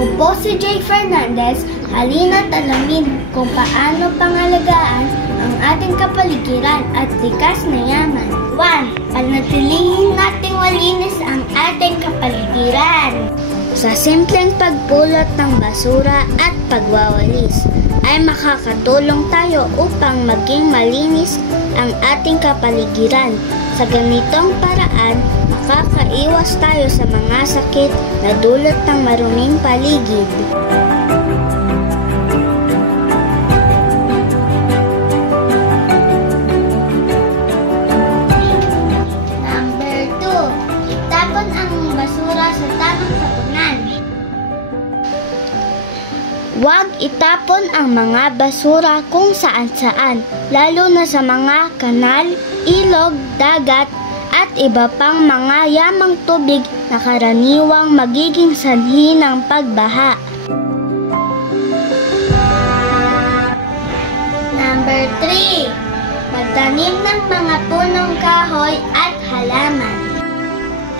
Ako po si Jake Fernandez. Halina't alamin kung paano pangalagaan ang ating kapaligiran at likas na yaman. 1. Panatilihin nating malinis ang ating kapaligiran. Sa simpleng pagpulot ng basura at pagwawalis ay makakatulong tayo upang maging malinis ang ating kapaligiran. Sa ganitong paraan, makakaiwas tayo sa mga sakit na dulot ng maruming paligid. Number 2. Itapon ang basura sa tamang sapunan. Huwag itapon ang mga basura kung saan-saan, lalo na sa mga kanal, ilog, dagat, at iba pang mga yamang tubig na karaniwang magiging sanhi ng pagbaha. Number 3. Magtanim ng mga punong kahoy at halaman.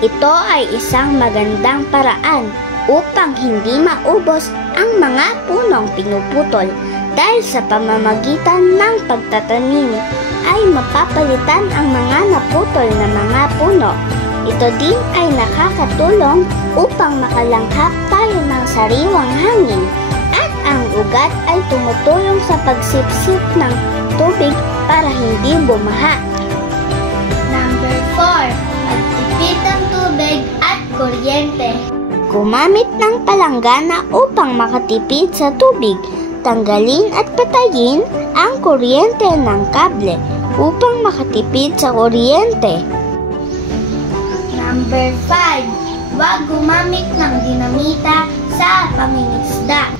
Ito ay isang magandang paraan upang hindi maubos ang mga punong pinuputol dahil sa pamamagitan ng pagtatanim ay mapapalitan ang mga naputol na mga puno. Ito din ay nakakatulong upang makalanghap tayo ng sariwang hangin at ang ugat ay tumutulong sa pagsipsip ng tubig para hindi bumaha. Number 4. Magtipid ng tubig at kuryente. Gumamit ng palanggana upang makatipid sa tubig. Tanggalin at patayin ang kuryente ng kable upang makatipid sa kuryente. Number 5. Huwag gumamit ng dinamita sa pangingisda.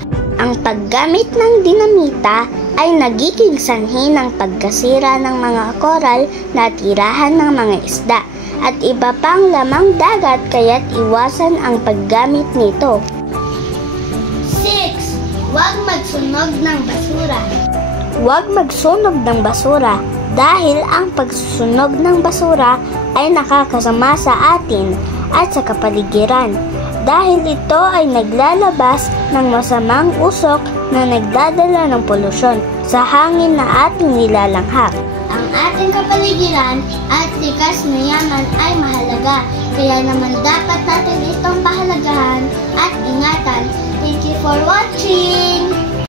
Ang paggamit ng dinamita ay nagiging sanhi ng pagkasira ng mga koral na tirahan ng mga isda at iba pang lamang dagat, kaya't iwasan ang paggamit nito. 6. Huwag magsunog ng basura. Huwag magsunog ng basura dahil ang pagsusunog ng basura ay nakakasama sa atin at sa kapaligiran dahil ito ay naglalabas ng masamang usok na nagdadala ng polusyon sa hangin na ating nilalanghap. Ang ating kapaligiran at likas na yaman ay mahalaga, kaya naman dapat natin itong pahalagahan at ingatan. Thank you for watching!